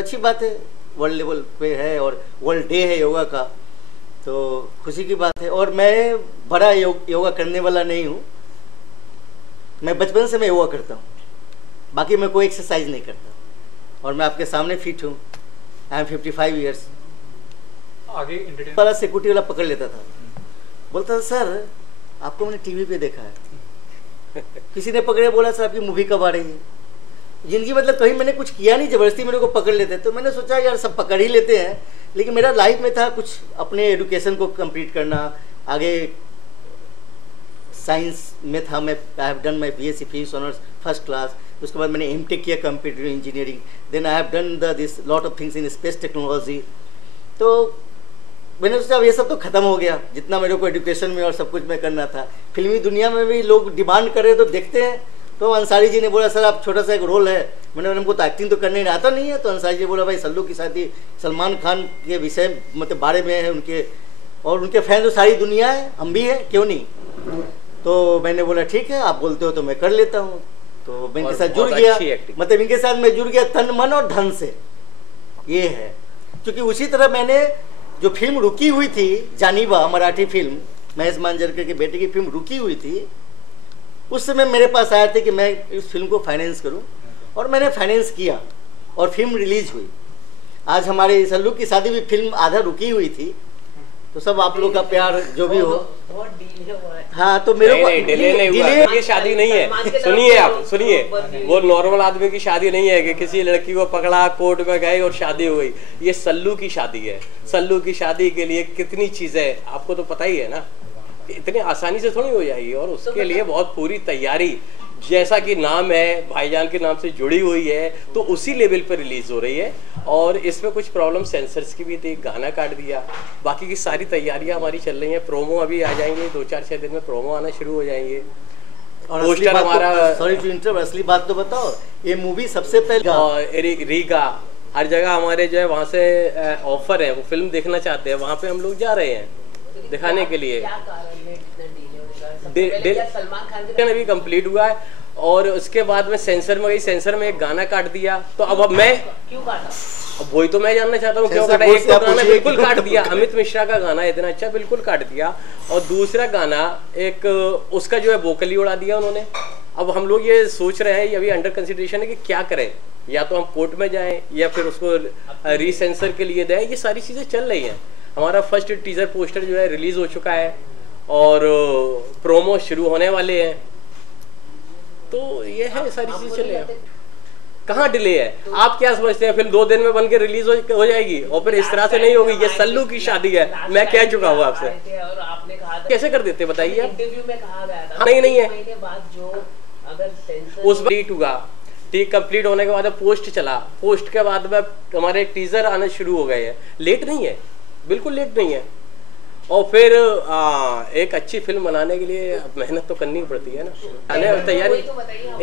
अच्छी बात है, वर्ल्ड लेवल पे है और वर्ल्ड डे है योगा का, तो खुशी की बात है। और मैं बड़ा योगा करने वाला नहीं हूँ, मैं बचपन से मैं योगा करता हूँ, बाकी मैं कोई एक्सरसाइज नहीं करता। और मैं आपके सामने फिट हूँ, आई एम 55 ईयर्स। आगे वाला सिक्योरिटी वाला पकड़ लेता था, बोलता था सर आपको मैंने टीवी पे देखा है। किसी ने पकड़े, बोला सर आपकी मूवी कब आ रही है। जिंदगी मतलब कहीं मैंने कुछ किया नहीं, जबरदस्ती मेरे को पकड़ लेते। तो मैंने सोचा यार सब पकड़ ही लेते हैं, लेकिन मेरा लाइफ में था कुछ अपने एजुकेशन को कंप्लीट करना। आगे साइंस में था, मैं I have done my BSc physics honours first class. उसके बाद मैंने M.Tech किया computer engineering. Then I have done this lot of things in space technology. तो मैंने सोचा अब ये सब तो खत्म हो गया, जितना मेरे को एजुकेशन में और सब कुछ मैं करना था। फिल्मी दुनिया में भी लोग डिमांड कर रहे तो देखते हैं। तो अंसारी जी ने बोला सर आप छोटा सा एक रोल है। मैंने बोला हमको तो एक्टिंग तो करने आता नहीं है। तो अंसारी जी बोला भाई सल्लू की शादी सलमान खान के विषय मतलब बारे में है, उनके और उनके फैन तो सारी दुनिया है, हम भी हैं, क्यों नहीं। तो मैंने बोला ठीक है आप बोलते हो तो मैं कर लेता हूँ। तो मैं इनके साथ जुड़ गया, मतलब इनके साथ मैं जुड़ गया तन मन और धन से। ये है क्योंकि उसी तरह मैंने जो फिल्म रुकी हुई थी जानीवा, मराठी फिल्म, महेश मांजरेकर के बेटे की फिल्म रुकी हुई थी, उस समय मेरे पास आए थे कि मैं इस फिल्म को फाइनेंस करूं, और मैंने फाइनेंस किया और फिल्म रिलीज हुई। आज हमारे सल्लू की शादी भी फिल्म आधा रुकी हुई थी। तो सब आप लोग का प्यार जो भी हो। हाँ तो मेरे को डिले नहीं हुआ, ये शादी नहीं है। सुनिए आप सुनिए, वो नॉर्मल आदमी की शादी नहीं है कि किसी लड़की को पकड़ा कोर्ट में गए और शादी हो गई। ये सल्लू की शादी है। सल्लू की शादी के लिए कितनी चीजें आपको तो पता ही है ना, इतनी आसानी से थोड़ी हो जाएगी। और उसके लिए बहुत पूरी तैयारी, जैसा कि नाम है भाईजान के नाम से जुड़ी हुई है, तो उसी लेवल पर रिलीज हो रही है। और इसमें कुछ प्रॉब्लम सेंसर्स की भी थी, गाना काट दिया, बाकी की सारी तैयारियां हमारी चल रही हैं। प्रोमो अभी आ जाएंगे, 2-4-6 दिन में प्रोमो आना शुरू हो जाएंगे। और पोस्टर हमारा, सॉरी टू इंटरप्ट, असली बात तो बताओ, ये मूवी सबसे पहले रीगा हर जगह हमारे जो है वहाँ से ऑफर है, वो फिल्म देखना चाहते हैं, वहाँ पे हम लोग जा रहे हैं दिखाने के लिए। अभी कंप्लीट हुआ है और उसके बाद में सेंसर में गई, सेंसर में एक गाना काट दिया। तो अब मैं क्यों काटा, अब वही तो मैं जानना चाहता हूँ क्यों काटा। एक तो गाना बिल्कुल काट दिया, अमित मिश्रा का गाना इतना अच्छा बिल्कुल काट दिया, और दूसरा गाना एक उसका जो है वोकली उड़ा दिया उन्होंने। अब हम लोग ये सोच रहे हैं, अभी अंडर कंसिडरेशन है कि क्या करें, या तो हम कोर्ट में जाएं या फिर उसको रीसेंसर के लिए दें। ये सारी चीजें चल रही हैं। हमारा फर्स्ट टीजर पोस्टर जो है रिलीज हो चुका है और प्रोमो शुरू होने वाले हैं। तो ये है सारी चीजें चल रही है। कहाँ डिले है, आप क्या समझते हैं फिल्म 2 दिन में बन के रिलीज हो जाएगी? और फिर इस तरह से नहीं होगी। ये सल्लू की शादी है, मैं कह चुका हूँ आपसे। कैसे कर देते बताइए? इंटरव्यू में कहा गया था नहीं है, उस ट्वीट हुआ, ठीक कंप्लीट होने के बाद पोस्ट चला, पोस्ट के बाद में हमारे टीजर आने शुरू हो गए हैं। लेट नहीं है, बिल्कुल लेट नहीं है। और फिर एक अच्छी फिल्म बनाने के लिए मेहनत तो करनी पड़ती है ना, तैयारी।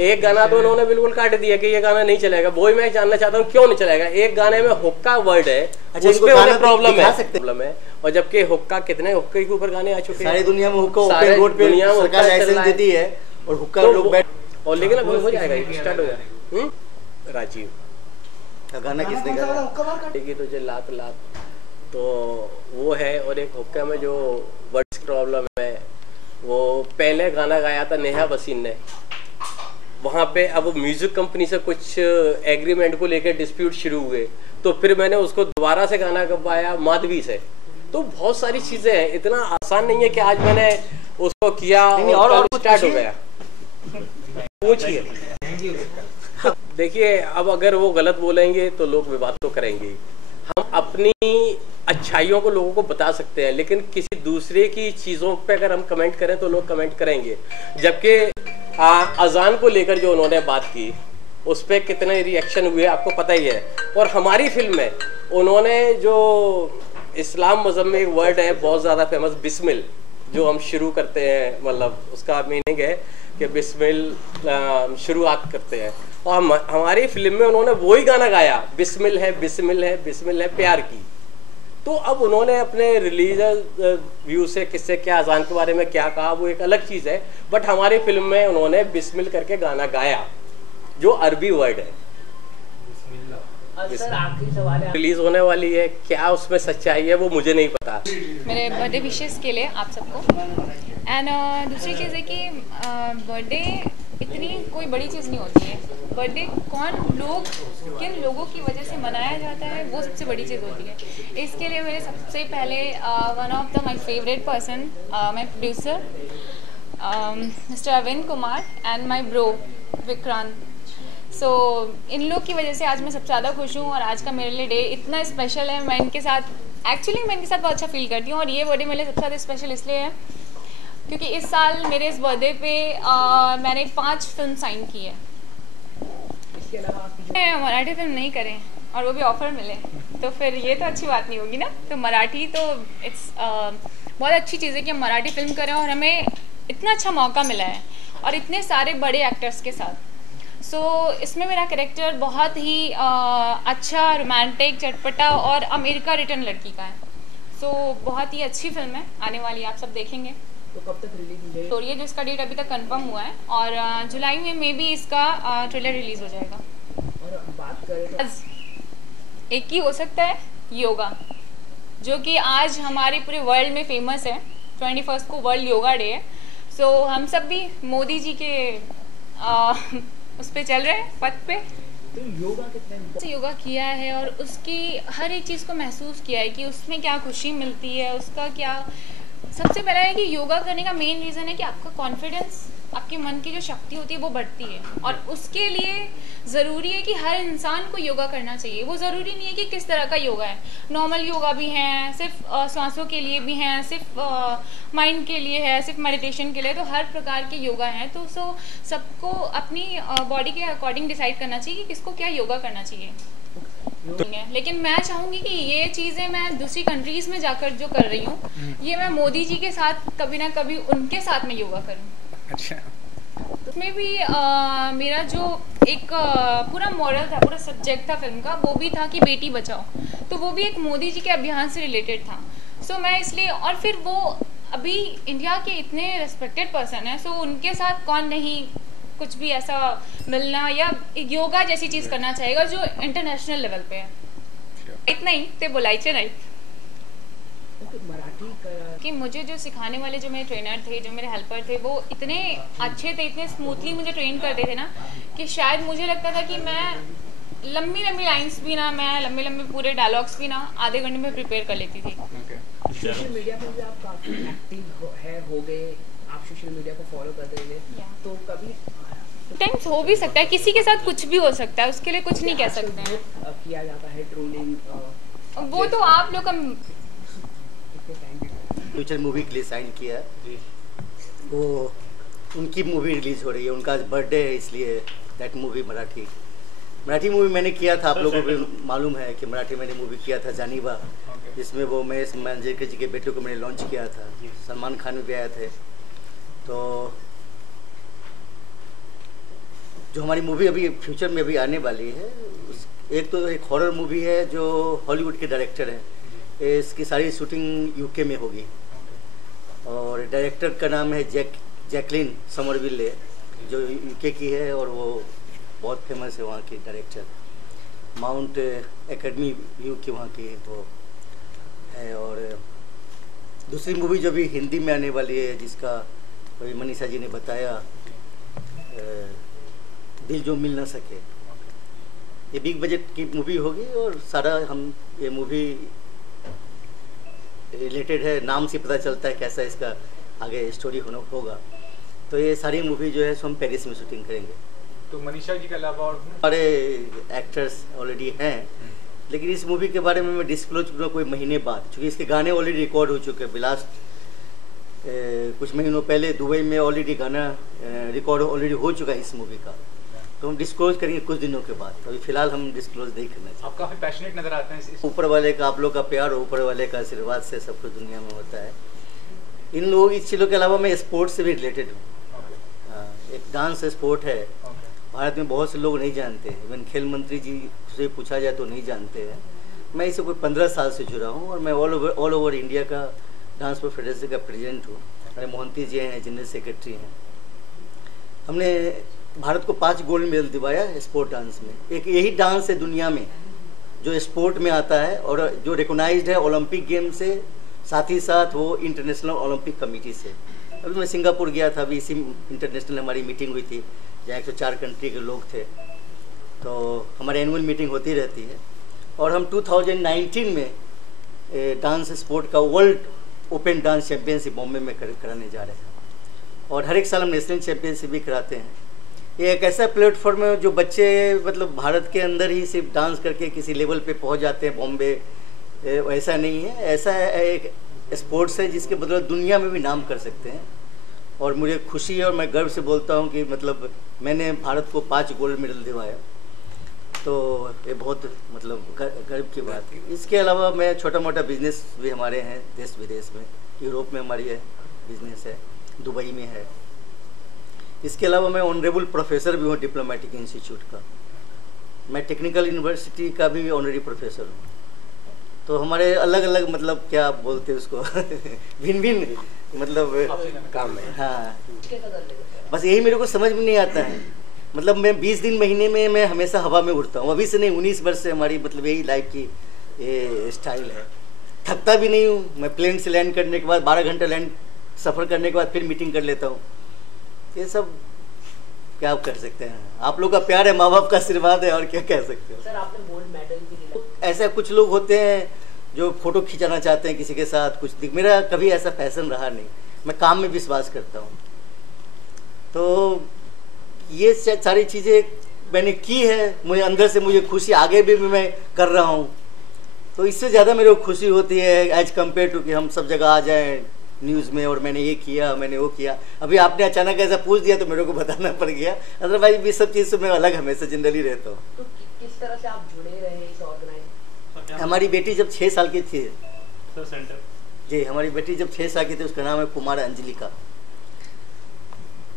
एक गाना तो उन्होंने बिल्कुल काट दिया कि ये गाना नहीं चलेगा। वही मैं जानना चाहता हूँ क्यों नहीं चलेगा। एक गाने में हुक्का वर्ड है, उस पे उन्हें प्रॉब्लम है। और जबकि हुक्का, कितने हुक्के के ऊपर गाने आ चुके हैं, सारी दुनिया में हुक्का रोड पे सरकार लाइसेंस देती है और हुक्का लोग बैठ। और लेकिन अब हो जाएगा, स्टार्ट हो जाएगा। राजीव गाना किसने गाया? तुझे लात लात, तो वो है। और एक हुक्का में जो वर्ड्स प्रॉब्लम है, वो पहले गाना गाया था नेहा वसीम ने, वहाँ पे अब म्यूजिक कंपनी से कुछ एग्रीमेंट को लेकर डिस्प्यूट शुरू हुए, तो फिर मैंने उसको दोबारा से गाना गवाया माधवी से। तो बहुत सारी चीजें हैं, इतना आसान नहीं है कि आज मैंने उसको किया और स्टार्ट हो गया। पूछिए, देखिए अब अगर वो गलत बोलेंगे तो लोग विवाद तो करेंगे। हम अपनी अच्छाइयों को लोगों को बता सकते हैं, लेकिन किसी दूसरे की चीज़ों पे अगर हम कमेंट करें तो लोग कमेंट करेंगे। जबकि अजान को लेकर जो उन्होंने बात की, उस पर कितने रिएक्शन हुए आपको पता ही है। और हमारी फिल्म में उन्होंने जो इस्लाम मज़हब में एक वर्ड है बहुत ज़्यादा फेमस, बिस्मिल, जो हम शुरू करते हैं, मतलब उसका मीनिंग है कि बिस्मिल शुरुआत करते हैं। और हमारी फिल्म में उन्होंने वही गाना गाया, बिस्मिल है बिस्मिल है बिस्मिल है प्यार की। तो अब उन्होंने अपने रिलीजियस व्यू से किससे क्या अजान के बारे में क्या कहा, वो एक अलग चीज़ है। बट हमारी फिल्म में उन्होंने बिस्मिल करके गाना गाया, जो अरबी वर्ड है। सर आखिरी सवाल है, रिलीज होने वाली है, क्या उसमें सच्चाई है वो मुझे नहीं पता। मेरे बर्थडे विशेस के लिए आप सबको। एंड दूसरी चीज़ है कि बर्थडे इतनी कोई बड़ी चीज़ नहीं होती है। बर्थडे किन लोगों की वजह से मनाया जाता है वो सबसे बड़ी चीज़ होती है। इसके लिए मेरे सबसे पहले one of the my favourite person, my producer mister Arvind Kumar and my bro Vikrant. So इन लोग की वजह से आज मैं सबसे ज़्यादा खुश हूँ और आज का मेरे लिए डे इतना स्पेशल है। मैं इनके साथ बहुत अच्छा फील करती हूँ और ये बर्थडे मेरे लिए सबसे ज़्यादा स्पेशल इसलिए है क्योंकि इस साल मेरे इस बर्थडे पे मैंने 5 फिल्म साइन की है। इसके अलावा आप मराठी फिल्म नहीं करें और वो भी ऑफ़र मिले तो फिर ये तो अच्छी बात नहीं होगी ना। तो मराठी तो इट्स बहुत अच्छी चीज़ है कि हम मराठी फिल्म करें और हमें इतना अच्छा मौका मिला है और इतने सारे बड़े एक्टर्स के साथ। सो इसमें मेरा कैरेक्टर बहुत ही अच्छा, रोमांटिक, चटपटा और अमेरिका रिटर्न लड़की का है। सो बहुत ही अच्छी फिल्म है, आने वाली आप सब देखेंगे। तो कब तक रिलीज होगी? तो ये जो इसका डेट अभी तक कंफर्म हुआ है और जुलाई में मे बी इसका ट्रेलर रिलीज़ हो जाएगा। और बात करें तो एक ही हो सकता है, योगा, जो कि आज हमारे पूरे वर्ल्ड में फेमस है। 21 को वर्ल्ड योगा डे है। सो हम सब भी मोदी जी के उस पे चल रहे हैं, पथ पे। तो योगा कितना से योगा किया है और उसकी हर एक चीज़ को महसूस किया है कि उसमें क्या खुशी मिलती है, उसका क्या। सबसे पहला है कि योगा करने का मेन रीज़न है कि आपका कॉन्फिडेंस, आपके मन की जो शक्ति होती है वो बढ़ती है और उसके लिए ज़रूरी है कि हर इंसान को योगा करना चाहिए। वो ज़रूरी नहीं है कि किस तरह का योगा है। नॉर्मल योगा भी हैं, सिर्फ सांसों के लिए भी हैं, सिर्फ माइंड के लिए है, सिर्फ मेडिटेशन के लिए। तो हर प्रकार के योगा हैं। तो सबको अपनी बॉडी के अकॉर्डिंग डिसाइड करना चाहिए कि किसको क्या योगा करना चाहिए। लेकिन मैं चाहूँगी कि ये चीज़ें मैं दूसरी कंट्रीज़ में जाकर जो कर रही हूँ, ये मैं मोदी जी के साथ कभी ना कभी उनके साथ में योगा करूँ। अच्छा, उसमें भी मेरा जो एक पूरा मॉरल था, पूरा सब्जेक्ट था फिल्म का, वो भी था कि बेटी बचाओ। तो वो भी एक मोदी जी के अभियान से रिलेटेड था। सो मैं इसलिए, और फिर वो अभी इंडिया के इतने रिस्पेक्टेड पर्सन हैं, सो उनके साथ कौन नहीं कुछ भी ऐसा मिलना या योगा जैसी चीज़ करना चाहेगा जो इंटरनेशनल लेवल पे है। इतना ही ते बोलायचे नहीं मराठी का कि मुझे जो सिखाने वाले जो मेरे ट्रेनर थे, जो मेरे हेल्पर थे, वो इतने अच्छे थे, इतने स्मूथली मुझे ट्रेन करते थे ना कि शायद मुझे लगता था कि मैं लंबी लाइंस भी ना, मैं लंबे पूरे डायलॉग्स भी ना आधे घंटे में प्रिपेयर कर लेती थी। सोशल मीडिया पर भी आप काफ़ी एक्टिव हो गए, आप सोशल मीडिया को फॉलो करते हुए, तो कभी टाइम्स हो भी सकता है, किसी के साथ कुछ भी हो सकता है, उसके लिए कुछ नहीं कह सकते हैं। किया जाता है ट्रोलिंग, वो तो आप लोग का फ्यूचर मूवी के लिए साइन किया है। वो उनकी मूवी रिलीज़ हो रही है, उनका आज बर्थडे है, इसलिए दैट मूवी मराठी मूवी मैंने किया था। आप लोगों को मालूम है कि मराठी मैंने मूवी किया था जानीबा, जिसमें वो महेश मांजरेकर जी के बेटे को मैंने लॉन्च किया था। सलमान खान भी आए थे। तो जो हमारी मूवी अभी फ्यूचर में अभी आने वाली है, एक तो एक हॉरर मूवी है जो हॉलीवुड के डायरेक्टर हैं, इसकी सारी शूटिंग यूके में होगी और डायरेक्टर का नाम है जैकलिन समरविले, जो यूके की है और वो बहुत फेमस है वहाँ की डायरेक्टर। माउंट एकेडमी व्यू की वहाँ की वो है। और दूसरी मूवी जो भी हिंदी में आने वाली है, जिसका वही मनीषा जी ने बताया, दिल जो मिल ना सके, ये बिग बजट की मूवी होगी और सारा हम ये मूवी रिलेटेड है, नाम से पता चलता है कैसा इसका आगे स्टोरी होगा। तो ये सारी मूवी जो है सो हम पेरिस में शूटिंग करेंगे। तो मनीषा जी के अलावा और हमारे एक्टर्स ऑलरेडी हैं, लेकिन इस मूवी के बारे में मैं डिस्क्लोज करूँगा कोई महीने बाद, क्योंकि इसके गाने ऑलरेडी रिकॉर्ड हो चुके हैं। लास्ट कुछ महीनों पहले दुबई में ऑलरेडी गाना रिकॉर्ड ऑलरेडी हो चुका है इस मूवी का। तो हम डिस्क्लोज करेंगे कुछ दिनों के बाद। तो अभी फिलहाल हम डिस्क्लोज नहीं करना चाहिए। आप काफ़ी पैशनेट नज़र आते हैं इस ऊपर वाले का, आप लोग का प्यार और ऊपर वाले का आशीर्वाद से सब कुछ दुनिया में होता है। इन लोगों की चीज़ों के अलावा मैं स्पोर्ट्स से भी रिलेटेड हूँ। एक डांस स्पोर्ट है, भारत में बहुत से लोग नहीं जानते हैं। इवन खेल मंत्री जी से पूछा जाए तो नहीं जानते हैं। मैं इसे कोई 15 साल से जुड़ा हूँ और मैं ऑल ओवर इंडिया का डांस स्पोर्ट फेडरेशन का प्रेसिडेंट हूँ। हमारे मोहंती जी हैं, जनरल सेक्रेटरी हैं। हमने भारत को 5 गोल्ड मेडल दिवाया है स्पोर्ट डांस में। एक यही डांस है दुनिया में जो स्पोर्ट में आता है और जो रिकॉग्नाइज्ड है ओलंपिक गेम से, साथ ही साथ वो इंटरनेशनल ओलंपिक कमेटी से। अभी मैं सिंगापुर गया था, अभी इसी इंटरनेशनल हमारी मीटिंग हुई थी जहाँ 104 कंट्री के लोग थे। तो हमारी एनुअल मीटिंग होती रहती है और हम 2019 में डांस स्पोर्ट का world open dance championship Bombay में कराने जा रहे हैं और हर एक साल हम नेशनल चैम्पियनशिप भी कराते हैं। ये एक ऐसा प्लेटफॉर्म है जो बच्चे मतलब भारत के अंदर ही सिर्फ डांस करके किसी लेवल पे पहुंच जाते हैं बॉम्बे, ऐसा नहीं है। ऐसा एक स्पोर्ट्स है जिसके बदौलत दुनिया में भी नाम कर सकते हैं और मुझे खुशी है और मैं गर्व से बोलता हूँ कि मतलब मैंने भारत को 5 गोल्ड मेडल दिलवाया, तो ये बहुत मतलब गर्व की बात है। इसके अलावा मैं छोटा मोटा बिजनेस भी हमारे हैं देश विदेश में, यूरोप में हमारी है बिजनेस है, दुबई में है। इसके अलावा मैं ऑनरेबल प्रोफेसर भी हूँ डिप्लोमेटिक इंस्टीट्यूट का, मैं टेक्निकल यूनिवर्सिटी का भी ऑनरेरी प्रोफेसर हूँ। तो हमारे अलग अलग मतलब क्या बोलते हैं उसको भिन्न भिन्न मतलब काम है। हाँ, बस यही मेरे को समझ में नहीं आता है। मतलब मैं 20 दिन महीने में मैं हमेशा हवा में उड़ता हूँ, अभी से नहीं 19 वर्ष से हमारी मतलब यही लाइफ की ये स्टाइल है। थकता भी नहीं हूँ मैं, प्लेन से लैंड करने के बाद 12 घंटे लैंड सफ़र करने के बाद फिर मीटिंग कर लेता हूँ। ये सब क्या कर सकते हैं, आप लोग का प्यार है, माँ बाप का आशीर्वाद है और क्या कह सकते हो। सर आपने गोल्ड मेडल भी दिलाया। ऐसा कुछ लोग होते हैं जो फोटो खिंचाना चाहते हैं किसी के साथ कुछ, मेरा कभी ऐसा फैशन रहा नहीं, मैं काम में विश्वास करता हूँ। तो ये सारी चीज़ें मैंने की है, मुझे अंदर से मुझे खुशी, आगे भी मैं कर रहा हूँ। तो इससे ज़्यादा मेरे को खुशी होती है एज कम्पेयर टू कि हम सब जगह आ जाएं न्यूज़ में और मैंने ये किया मैंने वो किया। अभी आपने अचानक ऐसा पूछ दिया तो मेरे को बताना पड़ गया, अदरवाइज भी सब चीज़ से मैं अलग हमेशा जनरली रहता हूँ। तो किस तरह से आप जुड़े रहे इस ऑर्गेनाइजेशन? हमारी बेटी जब 6 साल की थी सेंटर जी, हमारी बेटी जब 6 साल की थी, उसका नाम है कुमार अंजलिका।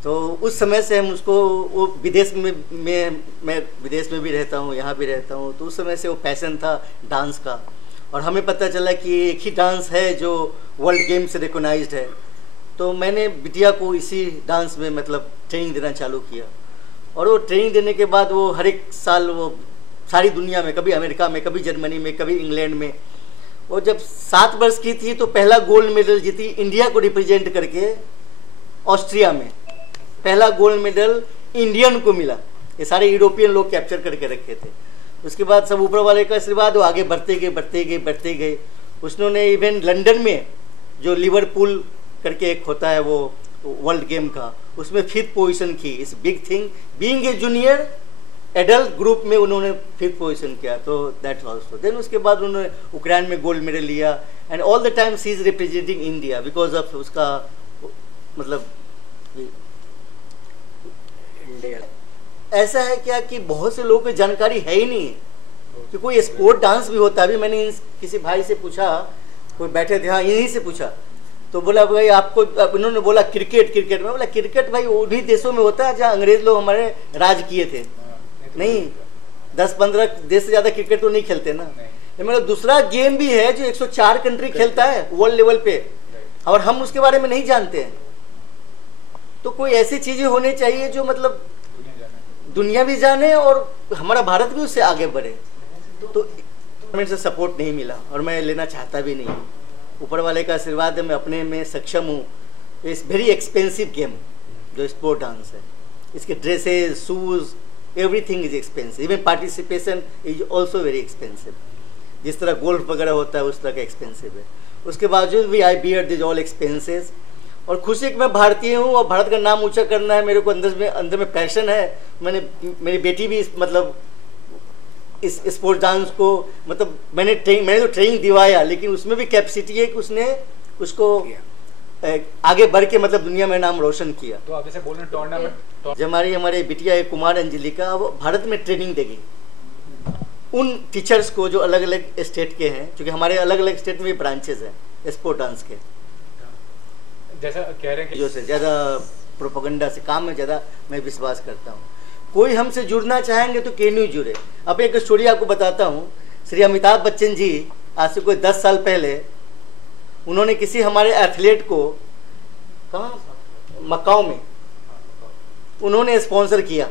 तो उस समय से हम उसको, वो विदेश में मैं विदेश में भी रहता हूँ, यहाँ भी रहता हूँ, तो उस समय से वो पैशन था डांस का और हमें पता चला कि एक ही डांस है जो वर्ल्ड गेम से रिकॉग्नाइज्ड है। तो मैंने बिटिया को इसी डांस में मतलब ट्रेनिंग देना चालू किया और वो ट्रेनिंग देने के बाद वो हर एक साल वो सारी दुनिया में, कभी अमेरिका में, कभी जर्मनी में, कभी इंग्लैंड में। वो जब 7 वर्ष की थी तो पहला गोल्ड मेडल जीती इंडिया को रिप्रेजेंट करके ऑस्ट्रिया में। पहला गोल्ड मेडल इंडियन को मिला, ये सारे यूरोपियन लोग कैप्चर करके रखे थे। उसके बाद सब ऊपर वाले का आशीर्वाद, वो आगे बढ़ते गए बढ़ते गए बढ़ते गए। उसने इवेंट लंदन में जो लिवरपूल करके एक होता है वो वर्ल्ड गेम का, उसमें 5th पोजीशन की। इस big thing being a junior adult group में उन्होंने 5th पोजीशन किया, तो दैट्स ऑल्सो। देन उसके बाद उन्होंने यूक्रेन में गोल्ड मेडल लिया and all the time she is representing India because of उसका मतलब ऐसा है क्या कि बहुत से लोगों को जानकारी है ही नहीं कि कोई स्पोर्ट डांस भी होता है। अभी मैंने किसी भाई से पूछा, कोई बैठे थे, हाँ इन्हीं से पूछा, तो बोला भाई आपको, उन्होंने बोला क्रिकेट। मैं बोला क्रिकेट भाई उन्हीं देशों में होता है जहाँ अंग्रेज लोग हमारे राज किए थे, नहीं 10-15 देश से ज़्यादा क्रिकेट तो नहीं खेलते ना। मतलब दूसरा गेम भी है जो 104 कंट्री खेलता है वर्ल्ड लेवल पे और हम उसके बारे में नहीं जानते हैं। तो कोई ऐसी चीज़ें होनी चाहिए जो मतलब दुनिया भी जाने और हमारा भारत भी उससे आगे बढ़े। तो गवर्नमेंट से सपोर्ट नहीं मिला और मैं लेना चाहता भी नहीं। ऊपर वाले का आशीर्वाद है, मैं अपने में सक्षम हूँ। इट्स वेरी एक्सपेंसिव गेम जो स्पोर्ट डांस है, इसके dresses, shoes, everything is expensive. Even participation is also very expensive. जिस तरह गोल्फ वगैरह होता है उस तरह का एक्सपेंसिव है। उसके बावजूद भी आई बियर दिस ऑल एक्सपेंसेस। और खुशी कि मैं भारतीय हूँ और भारत का नाम ऊंचा करना है, मेरे को अंदर में पैशन है। मेरी बेटी भी मतलब इस स्पोर्ट डांस को मतलब मैंने तो ट्रेनिंग दिवाया, लेकिन उसमें भी कैपेसिटी है कि उसने उसको आगे बढ़ के मतलब दुनिया में नाम रोशन किया। तो आप जैसे बोल रहे हैं टूर्नामेंट, जब हमारी बिटिया है कुमार अंजलिका, वो भारत में ट्रेनिंग देगी उन टीचर्स को जो अलग अलग स्टेट के हैं, क्योंकि हमारे अलग अलग स्टेट में भी ब्रांचेज हैं स्पोर्ट डांस के। जैसा कह रहे हैं जो से ज़्यादा प्रोपेगेंडा से काम में ज़्यादा मैं विश्वास करता हूँ। कोई हमसे जुड़ना चाहेंगे तो क्यों नहीं जुड़े। अब एक स्टोरी आपको बताता हूँ। श्री अमिताभ बच्चन जी आज से कोई 10 साल पहले उन्होंने किसी हमारे एथलीट को कहाँ मकाओ में उन्होंने स्पॉन्सर किया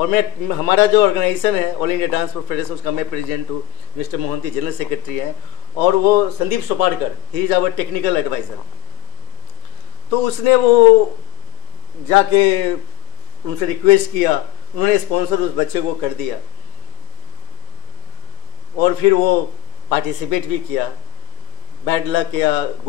और मैं हमारा जो ऑर्गेनाइजेशन है ऑल इंडिया डांस फेडरेशन, उसका मैं प्रेसिडेंट हूँ, मिस्टर मोहंती जनरल सेक्रेटरी हैं, और वो Sandeep Sopadkar, he is our technical advisor. तो उसने वो जाके उनसे रिक्वेस्ट किया, उन्होंने स्पॉन्सर उस बच्चे को कर दिया और फिर वो पार्टिसिपेट भी किया। बैड लक या